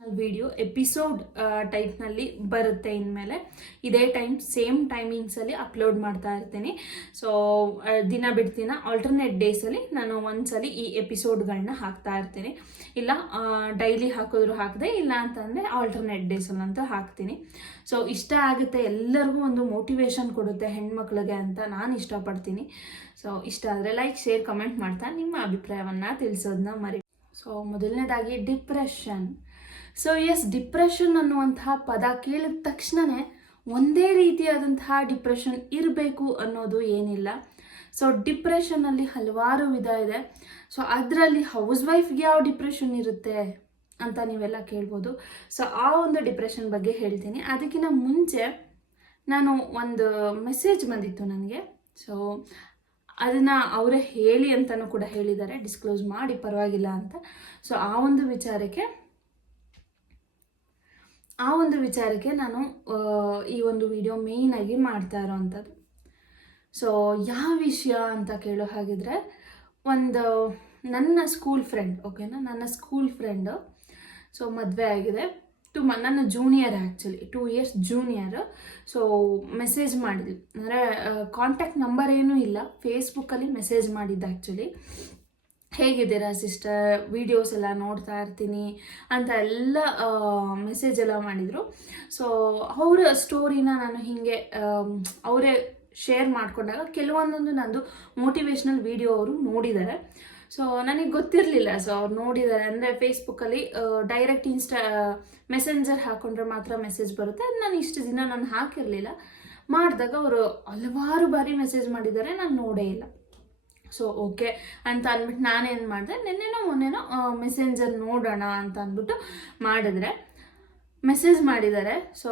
Video episode ಟೈಪ್ನಲ್ಲಿ ಬರುತ್ತೆ. ಇನ್ಮೇಲೆ ಇದೇ ಸೇಮ್ ಟೈಮಿಂಗ್ಸಲ್ಲಿ ಅಪ್ಲೋಡ್ ಮಾಡ್ತಾ ಇರ್ತೀನಿ. ಸೊ ದಿನ ಬಿಡ್ತಿನ ಆಲ್ಟರ್ನೇಟ್ ಡೇಸಲ್ಲಿ ನಾನು ಒಂದ್ಸಲಿ ಈ ಎಪಿಸೋಡ್ಗಳನ್ನ ಹಾಕ್ತಾ ಇರ್ತೀನಿ. ಇಲ್ಲ ಡೈಲಿ ಹಾಕಿದ್ರು ಹಾಕಿದೆ, ಇಲ್ಲ ಅಂತಂದರೆ ಆಲ್ಟರ್ನೇಟ್ ಡೇಸಲ್ಲಂತೂ ಹಾಕ್ತೀನಿ. ಸೊ ಇಷ್ಟ ಆಗುತ್ತೆ, ಎಲ್ಲರಿಗೂ ಒಂದು ಮೋಟಿವೇಶನ್ ಕೊಡುತ್ತೆ ಹೆಣ್ಮಕ್ಳಿಗೆ ಅಂತ ನಾನು ಇಷ್ಟಪಡ್ತೀನಿ. ಸೊ ಇಷ್ಟ ಆದರೆ ಲೈಕ್, ಶೇರ್, ಕಮೆಂಟ್ ಮಾಡ್ತಾ ನಿಮ್ಮ ಅಭಿಪ್ರಾಯವನ್ನು ತಿಳಿಸೋದನ್ನ ಮರಿ. ಸೊ ಮೊದಲನೇದಾಗಿ ಡಿಪ್ರೆಷನ್. ಸೊ ಡಿಪ್ರೆಷನ್ ಅನ್ನುವಂತಹ ಪದ ಕೇಳಿದ ತಕ್ಷಣವೇ ಒಂದೇ ರೀತಿಯಾದಂತಹ ಡಿಪ್ರೆಷನ್ ಇರಬೇಕು ಅನ್ನೋದು ಏನಿಲ್ಲ. ಸೊ ಡಿಪ್ರೆಷನ್ನಲ್ಲಿ ಹಲವಾರು ವಿಧ ಇದೆ. ಸೊ ಅದರಲ್ಲಿ ಹೌಸ್ ವೈಫ್ಗೆ ಯಾವ ಡಿಪ್ರೆಷನ್ ಇರುತ್ತೆ ಅಂತ ನೀವೆಲ್ಲ ಕೇಳ್ಬೋದು. ಸೊ ಆ ಒಂದು ಡಿಪ್ರೆಷನ್ ಬಗ್ಗೆ ಹೇಳ್ತೀನಿ. ಅದಕ್ಕಿಂತ ಮುಂಚೆ ನಾನು ಒಂದು ಮೆಸೇಜ್ ಬಂದಿತ್ತು ನನಗೆ. ಸೊ ಅದನ್ನು ಅವರೇ ಹೇಳಿ ಅಂತಲೂ ಕೂಡ ಹೇಳಿದ್ದಾರೆ, ಡಿಸ್ಕ್ಲೋಸ್ ಮಾಡಿ ಪರವಾಗಿಲ್ಲ ಅಂತ. ಸೊ ಆ ಒಂದು ವಿಚಾರಕ್ಕೆ ನಾನು ಈ ಒಂದು ವಿಡಿಯೋ ಮೇಯ್ನಾಗಿ ಮಾಡ್ತಾ ಇರೋವಂಥದ್ದು. ಸೊ ಯಾವ ವಿಷಯ ಅಂತ ಕೇಳೋ ಹಾಗಿದ್ರೆ, ಒಂದು ನನ್ನ ಸ್ಕೂಲ್ ಫ್ರೆಂಡ್, ಓಕೆನಾ, ನನ್ನ ಸ್ಕೂಲ್ ಫ್ರೆಂಡು. ಸೊ ಮದುವೆ ಆಗಿದೆ, ನನ್ನ junior, actually 2 years junior. So message ಮಾಡಿದ್ವಿ, ಅಂದರೆ ಕಾಂಟ್ಯಾಕ್ಟ್ ನಂಬರ್ ಏನೂ ಇಲ್ಲ, ಫೇಸ್ಬುಕ್ಕಲ್ಲಿ ಮೆಸೇಜ್ ಮಾಡಿದ್ದು ಆ್ಯಕ್ಚುಲಿ. ಹೇಗಿದ್ದೀರಾ ಸಿಸ್ಟರ್, ವಿಡಿಯೋಸ್ ಎಲ್ಲ ನೋಡ್ತಾ ಇರ್ತೀನಿ ಅಂತ ಎಲ್ಲ ಮೆಸೇಜ್ ಎಲ್ಲ ಮಾಡಿದರು. ಸೊ ಅವರ ಸ್ಟೋರಿನ ನಾನು ಹೀಗೆ ಅವರೇ ಶೇರ್ ಮಾಡಿಕೊಂಡಾಗ ಕೆಲವೊಂದೊಂದು ನಂದು ಮೋಟಿವೇಶ್ನಲ್ ವಿಡಿಯೋ ಅವರು ನೋಡಿದ್ದಾರೆ. ಸೊ ನನಗೆ ಗೊತ್ತಿರಲಿಲ್ಲ. ಸೊ ಅವ್ರು ನೋಡಿದ್ದಾರೆ ಅಂದರೆ ಫೇಸ್ಬುಕ್ಕಲ್ಲಿ ಡೈರೆಕ್ಟ್ ಮೆಸೆಂಜರ್ ಹಾಕೊಂಡ್ರೆ ಮಾತ್ರ ಮೆಸೇಜ್ ಬರುತ್ತೆ. ಅದು ನಾನು ಇಷ್ಟು ದಿನ ನಾನು ಹಾಕಿರಲಿಲ್ಲ. ಮಾಡಿದಾಗ ಅವರು ಹಲವಾರು ಬಾರಿ ಮೆಸೇಜ್ ಮಾಡಿದ್ದಾರೆ, ನಾನು ನೋಡೇ ಇಲ್ಲ. ಸೊ ಓಕೆ ಅಂತ ಅಂದ್ಬಿಟ್ಟು ನಾನೇನು ಮಾಡಿದೆ, ನಿನ್ನೆನೋ ಮೊನ್ನೆನೋ ಮೆಸೆಂಜರ್ ನೋಡೋಣ ಅಂತ ಅಂದ್ಬಿಟ್ಟು ಮಾಡಿದ್ರೆ ಮೆಸೇಜ್ ಮಾಡಿದ್ದಾರೆ. ಸೊ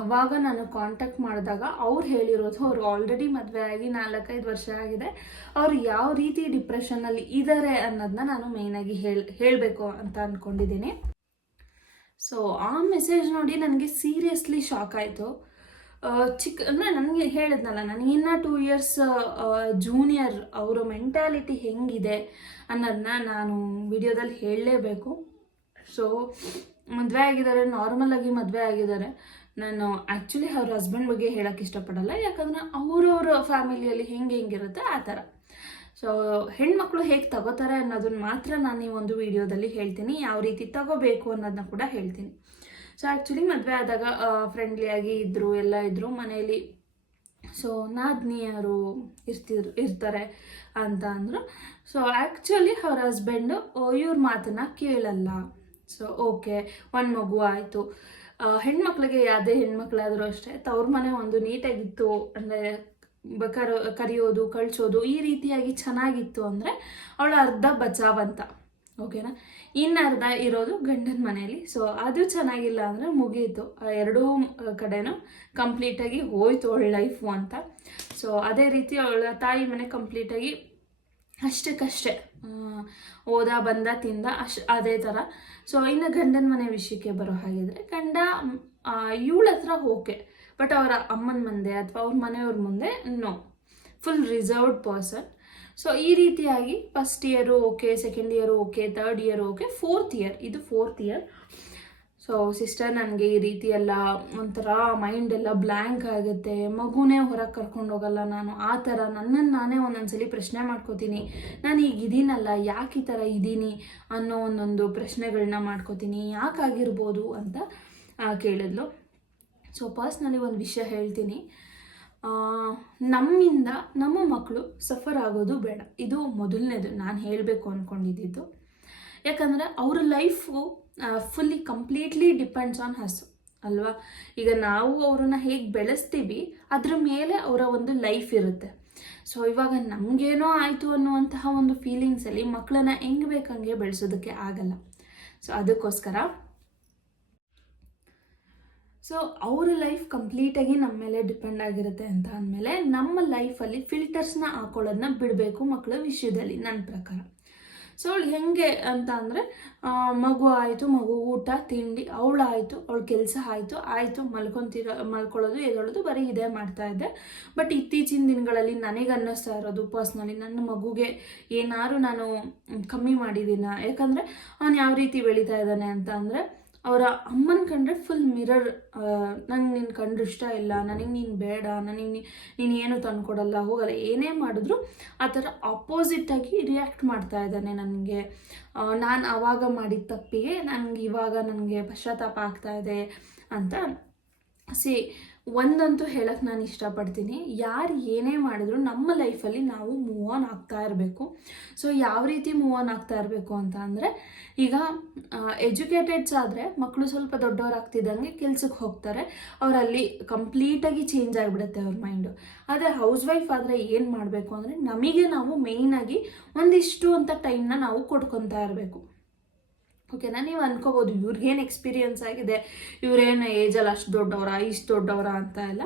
ಆವಾಗ ನಾನು ಕಾಂಟ್ಯಾಕ್ಟ್ ಮಾಡಿದಾಗ ಅವ್ರು ಹೇಳಿರೋದು, ಅವ್ರು ಆಲ್ರೆಡಿ ಮದುವೆ ಆಗಿ 4-5 ವರ್ಷ ಆಗಿದೆ. ಅವ್ರು ಯಾವ ರೀತಿ ಡಿಪ್ರೆಷನ್ನಲ್ಲಿ ಇದ್ದಾರೆ ಅನ್ನೋದನ್ನ ನಾನು ಮೇಯ್ನಾಗಿ ಹೇಳಬೇಕು ಅಂತ ಅಂದ್ಕೊಂಡಿದ್ದೀನಿ. ಸೊ ಆ ಮೆಸೇಜ್ ನೋಡಿ ನನಗೆ ಸೀರಿಯಸ್ಲಿ ಶಾಕ್ ಆಯಿತು. ಅಂದರೆ ನನಗೆ ಹೇಳಿದ್ನಲ್ಲ, ನನಗಿನ್ನ 2 years ಜೂನಿಯರ್, ಅವರ ಮೆಂಟ್ಯಾಲಿಟಿ ಹೆಂಗಿದೆ ಅನ್ನೋದನ್ನ ನಾನು ವಿಡಿಯೋದಲ್ಲಿ ಹೇಳಲೇಬೇಕು. ಸೊ ಮದುವೆ ಆಗಿದ್ದಾರೆ, ನಾರ್ಮಲಾಗಿ ಮದುವೆ ಆಗಿದ್ದಾರೆ. ನಾನು ಆ್ಯಕ್ಚುಲಿ ಅವ್ರ ಹಸ್ಬೆಂಡ್ ಬಗ್ಗೆ ಹೇಳೋಕ್ಕೆ ಇಷ್ಟಪಡಲ್ಲ, ಯಾಕಂದರೆ ಅವರವ್ರ ಫ್ಯಾಮಿಲಿಯಲ್ಲಿ ಹೆಂಗಿರುತ್ತೆ ಆ ಥರ. ಸೊ ಹೆಣ್ಮಕ್ಳು ಹೇಗೆ ತಗೋತಾರೆ ಅನ್ನೋದನ್ನ ಮಾತ್ರ ನಾನು ಈ ಒಂದು ವಿಡಿಯೋದಲ್ಲಿ ಹೇಳ್ತೀನಿ, ಯಾವ ರೀತಿ ತಗೋಬೇಕು ಅನ್ನೋದನ್ನ ಕೂಡ ಹೇಳ್ತೀನಿ. ಸೊ ಆ್ಯಕ್ಚುಲಿ ಮದುವೆ ಆದಾಗ ಫ್ರೆಂಡ್ಲಿಯಾಗಿ ಇದ್ದರು, ಎಲ್ಲ ಇದ್ದರು ಮನೆಯಲ್ಲಿ. ಸೊ ನಾದಿನಿಯರು ಇರ್ತಾರೆ ಅಂತ ಅಂದರು. ಸೊ ಆ್ಯಕ್ಚುಲಿ ಅವ್ರ ಹಸ್ಬೆಂಡು ಇವ್ರ ಮಾತನ್ನ ಕೇಳಲ್ಲ. ಸೊ ಓಕೆ, ಒಂದು ಮಗು ಆಯಿತು. ಹೆಣ್ಮಕ್ಳಿಗೆ ಯಾವುದೇ ಹೆಣ್ಮಕ್ಳಾದರೂ ಅಷ್ಟೇ, ತವ್ರ ಮನೆ ಒಂದು ನೀಟಾಗಿತ್ತು ಅಂದರೆ ಕರೆಯೋದು ಕಳಿಸೋದು ಈ ರೀತಿಯಾಗಿ ಚೆನ್ನಾಗಿತ್ತು ಅಂದರೆ ಅವಳ ಅರ್ಧ ಬಚಾವಂತ, ಓಕೆನಾ. ಇನ್ನರ್ಧ ಇರೋದು ಗಂಡನ ಮನೆಯಲ್ಲಿ. ಸೊ ಅದು ಚೆನ್ನಾಗಿಲ್ಲ ಅಂದರೆ ಮುಗೀತು, ಎರಡೂ ಕಡೆನೂ ಕಂಪ್ಲೀಟಾಗಿ ಹೋಯ್ತು ಅವಳ ಲೈಫು ಅಂತ. ಸೊ ಅದೇ ರೀತಿ ಅವಳ ತಾಯಿ ಮನೆ ಕಂಪ್ಲೀಟಾಗಿ ಅಷ್ಟಕ್ಕಷ್ಟೇ, ಓದ ಬಂದ ತಿಂದ ಅದೇ ಥರ. ಸೊ ಇನ್ನು ಗಂಡನ ಮನೆ ವಿಷಯಕ್ಕೆ ಬರೋ ಹಾಗಿದ್ರೆ, ಗಂಡ ಇವಳ ಹತ್ರ ಓಕೆ, ಬಟ್ ಅವರ ಅಮ್ಮನ ಮುಂದೆ ಅಥವಾ ಅವ್ರ ಮನೆಯವ್ರ ಮುಂದೆ ನೋ, ಫುಲ್ ರಿಸರ್ವ್ಡ್ ಪರ್ಸನ್. ಸೊ ಈ ರೀತಿಯಾಗಿ first year okay, second year okay, third year okay, ಇದು ಫೋರ್ತ್ ಇಯರ್. ಸೊ ಸಿಸ್ಟರ್, ನನಗೆ ಈ ರೀತಿ ಎಲ್ಲ ಒಂಥರ ಮೈಂಡ್ ಎಲ್ಲ ಬ್ಲ್ಯಾಂಕ್ ಆಗುತ್ತೆ, ಮಗುನೇ ಹೊರಗೆ ಕರ್ಕೊಂಡು ಹೋಗಲ್ಲ ನಾನು, ಆ ಥರ ನನ್ನನ್ನು ನಾನೇ ಒಂದೊಂದ್ಸಲಿ ಪ್ರಶ್ನೆ ಮಾಡ್ಕೋತೀನಿ. ನಾನು ಈಗ ಇದೀನಲ್ಲ, ಯಾಕೆ ಈ ಥರ ಇದ್ದೀನಿ ಅನ್ನೋ ಒಂದೊಂದು ಪ್ರಶ್ನೆಗಳನ್ನ ಮಾಡ್ಕೋತೀನಿ, ಯಾಕಾಗಿರ್ಬೋದು ಅಂತ ಕೇಳಿದ್ಲು. ಸೊ ಪರ್ಸ್ನಲಿ ಒಂದು ವಿಷಯ ಹೇಳ್ತೀನಿ, ನಮ್ಮಿಂದ ನಮ್ಮ ಮಕ್ಕಳು ಸಫರ್ ಆಗೋದು ಬೇಡ. ಇದು ಮೊದಲನೇದು ನಾನು ಹೇಳಬೇಕು ಅಂದ್ಕೊಂಡಿದ್ದು. ಯಾಕಂದರೆ ಅವ್ರ life fully completely depends on us ಅಲ್ವಾ. ಈಗ ನಾವು ಅವ್ರನ್ನ ಹೇಗೆ ಬೆಳೆಸ್ತೀವಿ ಅದ್ರ ಮೇಲೆ ಅವರ ಒಂದು ಲೈಫ್ ಇರುತ್ತೆ. ಸೊ ಇವಾಗ ನಮಗೇನೋ ಆಯಿತು ಅನ್ನುವಂತಹ ಒಂದು ಫೀಲಿಂಗ್ಸಲ್ಲಿ ಮಕ್ಕಳನ್ನ ಹೆಂಗೆ ಬೇಕಂಗೆ ಬೆಳೆಸೋದಕ್ಕೆ ಆಗಲ್ಲ. ಸೊ ಅದಕ್ಕೋಸ್ಕರ ಸೊ ಅವರ ಲೈಫ್ ಕಂಪ್ಲೀಟಾಗಿ ನಮ್ಮ ಮೇಲೆ ಡಿಪೆಂಡ್ ಆಗಿರುತ್ತೆ ಅಂತ ಅಂದಮೇಲೆ ನಮ್ಮ ಲೈಫಲ್ಲಿ ಫಿಲ್ಟರ್ಸ್ನ ಹಾಕೊಳ್ಳೋದನ್ನ ಬಿಡಬೇಕು ಮಕ್ಕಳ ವಿಷಯದಲ್ಲಿ, ನನ್ನ ಪ್ರಕಾರ. ಸೊ ಅವಳು ಹೆಂಗೆ ಅಂತ ಅಂದರೆ ಮಗು ಆಯಿತು, ಮಗು ಊಟ ತಿಂಡಿ ಅವಳಾಯಿತು, ಅವಳ ಕೆಲಸ ಆಯಿತು ಮಲ್ಕೊಳ್ಳೋದು ಎದೊಳೋದು ಬರೀ ಇದೇ ಮಾಡ್ತಾ ಇದ್ದೆ. ಬಟ್ ಇತ್ತೀಚಿನ ದಿನಗಳಲ್ಲಿ ನನಗೆ ಅನ್ನಿಸ್ತಾ ಇರೋದು ಪರ್ಸ್ನಲಿ ನನ್ನ ಮಗುಗೆ ಏನಾದ್ರು ನಾನು ಕಮ್ಮಿ ಮಾಡಿದ್ದೀನ, ಯಾಕಂದರೆ ಅವನು ಯಾವ ರೀತಿ ಬೆಳೀತಾ ಇದ್ದಾನೆ ಅಂತ ಅಂದರೆ ಅವರ ಅಮ್ಮನ ಕಂಡ್ರೆ ಫುಲ್ ಮಿರರ್, ನಂಗೆ ನಿನ್ನ ಕಂಡ್ರೆ ಇಷ್ಟ ಇಲ್ಲ, ನನಗೆ ನೀನು ಬೇಡ, ನನಗೆ ನೀನು ಏನು ತಂದ್ಕೊಡಲ್ಲ, ಹೋಗಲ್ಲ, ಏನೇ ಮಾಡಿದ್ರು ಆ ಥರ ಆಪೋಸಿಟಾಗಿ ರಿಯಾಕ್ಟ್ ಮಾಡ್ತಾ ಇದ್ದಾನೆ ನನಗೆ. ನಾನು ಆವಾಗ ಮಾಡಿದ ತಪ್ಪಿಗೆ ನನಗೆ ಪಶ್ಚಾತ್ತಾಪ ಆಗ್ತಾ ಇದೆ ಅಂತ. ಒಂದಂತೂ ಹೇಳಕ್ಕೆ ನಾನು ಇಷ್ಟಪಡ್ತೀನಿ, ಯಾರು ಏನೇ ಮಾಡಿದ್ರು ನಮ್ಮ ಲೈಫಲ್ಲಿ ನಾವು ಮೂವ್ ಆನ್ ಆಗ್ತಾ ಇರಬೇಕು. ಸೊ ಯಾವ ರೀತಿ ಮೂವ್ ಆನ್ ಆಗ್ತಾ ಇರಬೇಕು ಅಂತ ಅಂದರೆ, ಈಗ ಎಜುಕೇಟೆಡ್ಸ್ ಆದರೆ ಮಕ್ಕಳು ಸ್ವಲ್ಪ ದೊಡ್ಡವರಾಗ್ತಿದ್ದಂಗೆ ಕೆಲ್ಸಕ್ಕೆ ಹೋಗ್ತಾರೆ, ಅವರಲ್ಲಿ ಕಂಪ್ಲೀಟಾಗಿ ಚೇಂಜ್ ಆಗಿಬಿಡುತ್ತೆ ಅವ್ರ ಮೈಂಡು. ಆದರೆ ಹೌಸ್ ವೈಫ್ ಆದರೆ ಏನು ಮಾಡಬೇಕು ಅಂದರೆ, ನಮಗೆ ನಾವು ಮೇಯ್ನಾಗಿ ಒಂದಿಷ್ಟು ಅಂತ ಟೈಮ್ನ ನಾವು ಕೊಡ್ಕೊತಾ ಇರಬೇಕು. ಓಕೆನಾ? ನೀವು ಅನ್ಕೋಬೋದು ಇವ್ರಿಗೇನು ಎಕ್ಸ್ಪೀರಿಯನ್ಸ್ ಆಗಿದೆ, ಇವ್ರೇನು ಏಜಲ್ಲಿ ಅಷ್ಟು ದೊಡ್ಡವರ ಅಂತ ಎಲ್ಲ.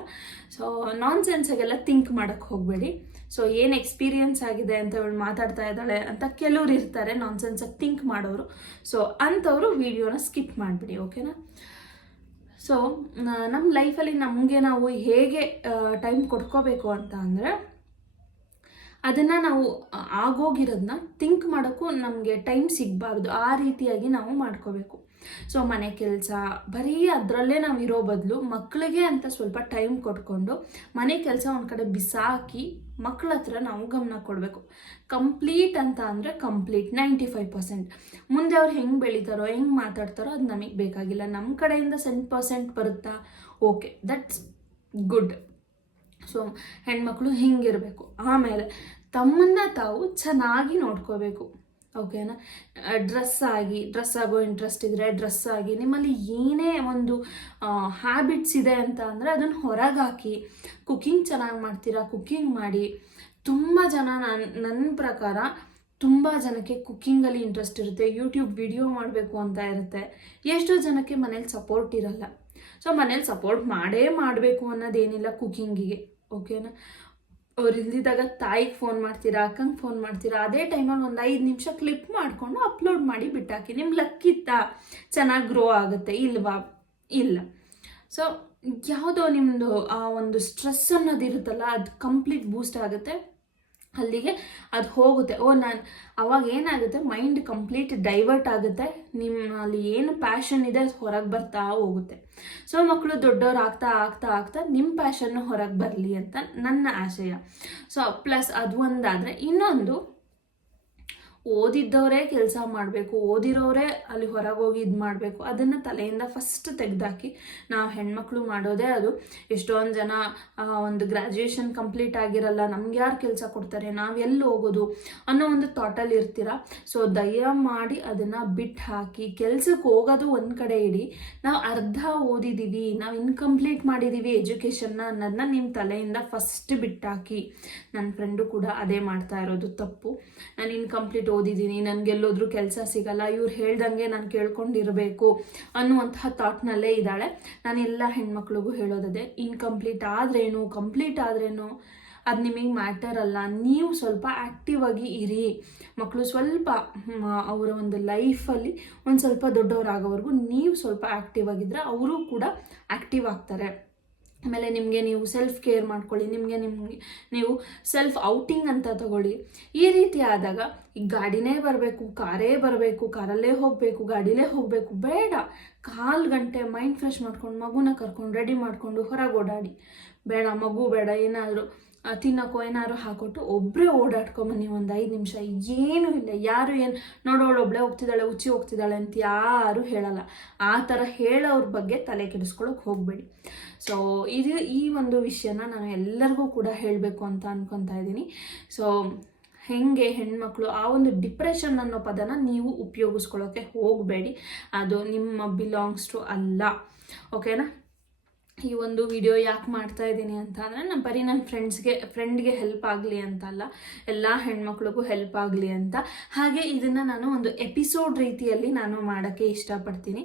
ಸೊ ನಾನ್ ಸೆನ್ಸಾಗೆಲ್ಲ ಥಿಂಕ್ ಮಾಡೋಕ್ಕೆ ಹೋಗಬೇಡಿ. ಸೊ ಏನು ಎಕ್ಸ್ಪೀರಿಯನ್ಸ್ ಆಗಿದೆ ಅಂತ ಇವಳು ಮಾತಾಡ್ತಾ ಇದ್ದಾಳೆ ಅಂತ ಕೆಲವ್ರು ಇರ್ತಾರೆ ನಾನ್ ಸೆನ್ಸಾಗಿ ಥಿಂಕ್ ಮಾಡೋರು. ಸೊ ಅಂಥವರು ವಿಡಿಯೋನ ಸ್ಕಿಪ್ ಮಾಡಿಬಿಡಿ. ಓಕೆನಾ? ಸೊ ನಮ್ಮ ಲೈಫಲ್ಲಿ ನಮಗೆ ನಾವು ಹೇಗೆ ಟೈಮ್ ಕೊಡ್ಕೋಬೇಕು ಅಂತ ಅಂದರೆ, ಅದನ್ನು ನಾವು ಆಗೋಗಿರೋದನ್ನ ಥಿಂಕ್ ಮಾಡೋಕ್ಕೂ ನಮಗೆ ಟೈಮ್ ಸಿಗಬಾರ್ದು, ಆ ರೀತಿಯಾಗಿ ನಾವು ಮಾಡ್ಕೋಬೇಕು. ಸೊ ಮನೆ ಕೆಲಸ ಬರೀ ಅದರಲ್ಲೇ ನಾವು ಇರೋ ಬದಲು ಮಕ್ಕಳಿಗೆ ಅಂತ ಸ್ವಲ್ಪ ಟೈಮ್ ಕೊಟ್ಕೊಂಡು ಮನೆ ಕೆಲಸ ಒಂದು ಕಡೆ ಬಿಸಾಕಿ ಮಕ್ಕಳ ಹತ್ರ ನಾವು ಗಮನ ಕೊಡಬೇಕು. ಕಂಪ್ಲೀಟ್ ಅಂತ ಅಂದರೆ ಕಂಪ್ಲೀಟ್ 95%. ಮುಂದೆ ಅವ್ರು ಹೆಂಗೆ ಬೆಳೀತಾರೋ ಹೆಂಗೆ ಮಾತಾಡ್ತಾರೋ ಅದು ನಮಗೆ ಬೇಕಾಗಿಲ್ಲ. ನಮ್ಮ ಕಡೆಯಿಂದ 10% ಬರುತ್ತಾ, ಓಕೆ, ದಟ್ಸ್ ಗುಡ್. ಸೊ ಹೆಣ್ಮಕ್ಳು ಹಿಂಗಿರಬೇಕು. ಆಮೇಲೆ ತಮ್ಮನ್ನ ತಾವು ಚೆನ್ನಾಗಿ ನೋಡ್ಕೋಬೇಕು. ಓಕೆನಾ? ಡ್ರೆಸ್ ಆಗೋ ಇಂಟ್ರೆಸ್ಟ್ ಇದ್ದರೆ ಡ್ರೆಸ್ ಆಗಿ, ನಿಮ್ಮಲ್ಲಿ ಏನೇ ಒಂದು ಹ್ಯಾಬಿಟ್ಸ್ ಇದೆ ಅಂತ ಅಂದರೆ ಅದನ್ನು ಹೊರಗೆ ಹಾಕಿ. ಕುಕ್ಕಿಂಗ್ ಚೆನ್ನಾಗಿ ಮಾಡ್ತೀರಾ, ಕುಕ್ಕಿಂಗ್ ಮಾಡಿ. ತುಂಬ ಜನ ನನ್ನ ಪ್ರಕಾರ ತುಂಬ ಜನಕ್ಕೆ ಕುಕ್ಕಿಂಗಲ್ಲಿ ಇಂಟ್ರೆಸ್ಟ್ ಇರುತ್ತೆ, ಯೂಟ್ಯೂಬ್ ವಿಡಿಯೋ ಮಾಡಬೇಕು ಅಂತ ಇರುತ್ತೆ. ಎಷ್ಟೋ ಜನಕ್ಕೆ ಮನೇಲಿ ಸಪೋರ್ಟ್ ಇರಲ್ಲ. ಸೊ ಮನೇಲಿ ಸಪೋರ್ಟ್ ಮಾಡಬೇಕು ಅನ್ನೋದೇನಿಲ್ಲ ಕುಕ್ಕಿಂಗಿಗೆ. ಓಕೆನಾ? ಅವ್ರು ಇಲ್ದಿದ್ದಾಗ ತಾಯಿಗೆ ಫೋನ್ ಮಾಡ್ತೀರಾ, ಅಕ್ಕಂಗೆ ಫೋನ್ ಮಾಡ್ತೀರಾ, ಅದೇ ಟೈಮಲ್ಲಿ ಒಂದು 5 ನಿಮಿಷ ಕ್ಲಿಪ್ ಮಾಡಿಕೊಂಡು ಅಪ್ಲೋಡ್ ಮಾಡಿ ಬಿಟ್ಟಾಕಿ. ನಿಮ್ಗೆ ಲಕ್ಕಿತ್ತಾ ಚೆನ್ನಾಗಿ ಗ್ರೋ ಆಗುತ್ತೆ, ಇಲ್ವಾ? ಇಲ್ಲ. ಸೊ ಯಾವುದೋ ನಿಮ್ಮದು ಆ ಒಂದು ಸ್ಟ್ರೆಸ್ ಅನ್ನೋದು ಇರುತ್ತಲ್ಲ, ಅದು ಕಂಪ್ಲೀಟ್ ಬೂಸ್ಟ್ ಆಗುತ್ತೆ, ಅಲ್ಲಿಗೆ ಅದು ಹೋಗುತ್ತೆ. ನಾನು ಅವಾಗ ಏನಾಗುತ್ತೆ, ಮೈಂಡ್ ಕಂಪ್ಲೀಟ್ ಡೈವರ್ಟ್ ಆಗುತ್ತೆ, ನಿಮ್ಮಲ್ಲಿ ಏನು ಪ್ಯಾಷನ್ ಇದೆ ಅದು ಹೊರಗೆ ಬರ್ತಾ ಹೋಗುತ್ತೆ. ಸೊ ಮಕ್ಕಳು ದೊಡ್ಡವ್ರು ಆಗ್ತಾ ನಿಮ್ಮ ಪ್ಯಾಷನ್ನು ಹೊರಗೆ ಬರಲಿ ಅಂತ ನನ್ನ ಆಶಯ. ಸೊ ಪ್ಲಸ್ ಅದು ಒಂದಾದರೆ, ಇನ್ನೊಂದು ಓದಿದ್ದವರೇ ಕೆಲಸ ಮಾಡಬೇಕು, ಓದಿರೋರೇ ಅಲ್ಲಿ ಹೊರಗೆ ಹೋಗಿ ಇದು ಮಾಡಬೇಕು, ಅದನ್ನು ತಲೆಯಿಂದ ಫಸ್ಟ್ ತೆಗೆದಾಕಿ. ನಾವು ಹೆಣ್ಮಕ್ಳು ಮಾಡೋದೇ ಅದು. ಎಷ್ಟೊಂದು ಜನ ಒಂದು ಗ್ರ್ಯಾಜುಯೇಷನ್ ಕಂಪ್ಲೀಟ್ ಆಗಿರಲ್ಲ, ನಮ್ಗೆ ಯಾರು ಕೆಲಸ ಕೊಡ್ತಾರೆ, ನಾವು ಎಲ್ಲಿ ಹೋಗೋದು ಅನ್ನೋ ಒಂದು ಥಾಟಲ್ಲಿ ಇರ್ತೀರ. ಸೊ ದಯಮಾಡಿ ಅದನ್ನು ಬಿಟ್ಟು ಹಾಕಿ, ಕೆಲ್ಸಕ್ಕೆ ಹೋಗೋದು ಒಂದು ಕಡೆ ಇಡಿ, ನಾವು ಅರ್ಧ ಓದಿದ್ದೀವಿ, ನಾವು ಇನ್ಕಂಪ್ಲೀಟ್ ಮಾಡಿದ್ದೀವಿ ಎಜುಕೇಷನ್ನ ಅನ್ನೋದನ್ನ ನಿಮ್ಮ ತಲೆಯಿಂದ ಫಸ್ಟ್ ಬಿಟ್ಟಾಕಿ. ನನ್ನ ಫ್ರೆಂಡು ಕೂಡ ಅದೇ ಮಾಡ್ತಾ ಇರೋದು ತಪ್ಪು. ನಾನು ಇನ್ಕಂಪ್ಲೀಟ್ ಓದಿದ್ದೀನಿ, ನನಗೆಲ್ಲೋದ್ರೂ ಕೆಲಸ ಸಿಗಲ್ಲ, ಇವ್ರು ಹೇಳ್ದಂಗೆ ನಾನು ಕೇಳ್ಕೊಂಡಿರಬೇಕು ಅನ್ನುವಂತಹ ಥಾಟ್ನಲ್ಲೇ ಇದ್ದಾಳೆ. ನಾನು ಎಲ್ಲ ಹೆಣ್ಮಕ್ಳಿಗೂ ಹೇಳೋದದೇ, ಇನ್ಕಂಪ್ಲೀಟ್ ಆದ್ರೇನು ಕಂಪ್ಲೀಟ್ ಆದ್ರೇನು ಅದು ನಿಮಗೆ ಮ್ಯಾಟರ್ ಅಲ್ಲ. ನೀವು ಸ್ವಲ್ಪ ಆ್ಯಕ್ಟಿವ್ ಆಗಿ ಇರಿ. ಮಕ್ಕಳು ಸ್ವಲ್ಪ ಅವರ ಒಂದು ಲೈಫಲ್ಲಿ ಒಂದು ಸ್ವಲ್ಪ ದೊಡ್ಡವರಾಗೋವರೆಗೂ ನೀವು ಸ್ವಲ್ಪ ಆ್ಯಕ್ಟಿವ್ ಆಗಿದ್ದರೆ ಅವರು ಕೂಡ ಆ್ಯಕ್ಟಿವ್ ಆಗ್ತಾರೆ. ಆಮೇಲೆ ನಿಮಗೆ ನೀವು ಸೆಲ್ಫ್ ಕೇರ್ ಮಾಡ್ಕೊಳ್ಳಿ, ನಿಮಗೆ ನೀವು ಸೆಲ್ಫ್ ಔಟಿಂಗ್ ಅಂತ ತಗೊಳ್ಳಿ. ಈ ರೀತಿ ಆದಾಗ ಈಗ ಗಾಡಿನೇ ಬರಬೇಕು, ಕಾರೇ ಬರಬೇಕು, ಕಾರಲ್ಲೇ ಹೋಗಬೇಕು, ಗಾಡಿಲೇ ಹೋಗಬೇಕು, ಬೇಡ. 1/4 ಗಂಟೆ ಮೈಂಡ್ ಫ್ರೆಶ್ ಮಾಡ್ಕೊಂಡು ಮಗುನ ಕರ್ಕೊಂಡು ರೆಡಿ ಮಾಡಿಕೊಂಡು ಹೊರಗೆ ಓಡಾಡಿ. ಬೇಡ ಮಗು ಬೇಡ, ಏನಾದರೂ ತಿನ್ನೋಕ್ಕೋ ಏನಾದ್ರು ಹಾಕೊಟ್ಟು ಒಬ್ಬರೇ ಓಡಾಡ್ಕೊಂಬನ್ನಿ ಒಂದು 5 ನಿಮಿಷ. ಏನೂ ಇಲ್ಲ, ಯಾರು ಏನು ನೋಡೋಳು ಒಬ್ಬಳೇ ಹೋಗ್ತಿದ್ದಾಳೆ, ಹುಚ್ಚಿ ಹೋಗ್ತಿದ್ದಾಳೆ ಅಂತ ಯಾರು ಹೇಳಲ್ಲ. ಆ ಥರ ಹೇಳೋವ್ರ ಬಗ್ಗೆ ತಲೆ ಕೆಡಿಸ್ಕೊಳ್ಳೋಕೆ ಹೋಗಬೇಡಿ. ಸೊ ಈ ಒಂದು ವಿಷಯನ ನಾನು ಎಲ್ಲರಿಗೂ ಕೂಡ ಹೇಳಬೇಕು ಅಂತ ಅನ್ಕೊತಾ ಇದ್ದೀನಿ. ಸೊ ಹೆಂಗೆ ಹೆಣ್ಮಕ್ಳು ಆ ಒಂದು ಡಿಪ್ರೆಷನ್ ಅನ್ನೋ ಪದನ ನೀವು ಉಪಯೋಗಿಸ್ಕೊಳ್ಳೋಕ್ಕೆ ಹೋಗಬೇಡಿ, ಅದು ನಿಮ್ಮ ಬಿಲಾಂಗ್ಸ್ ಟು ಅಲ್ಲ. ಓಕೆನಾ? ಈ ಒಂದು ವಿಡಿಯೋ ಯಾಕೆ ಮಾಡ್ತಾ ಇದ್ದೀನಿ ಅಂತ ಅಂದರೆ, ಬರೀ ನನ್ನ ಫ್ರೆಂಡ್ಗೆ ಹೆಲ್ಪ್ ಆಗಲಿ ಅಂತ ಅಲ್ಲ, ಎಲ್ಲ ಹೆಣ್ಮಕ್ಳಿಗೂ ಹೆಲ್ಪ್ ಆಗಲಿ ಅಂತ. ಹಾಗೆ ಇದನ್ನು ನಾನು ಒಂದು ಎಪಿಸೋಡ್ ರೀತಿಯಲ್ಲಿ ನಾನು ಮಾಡೋಕ್ಕೆ ಇಷ್ಟಪಡ್ತೀನಿ.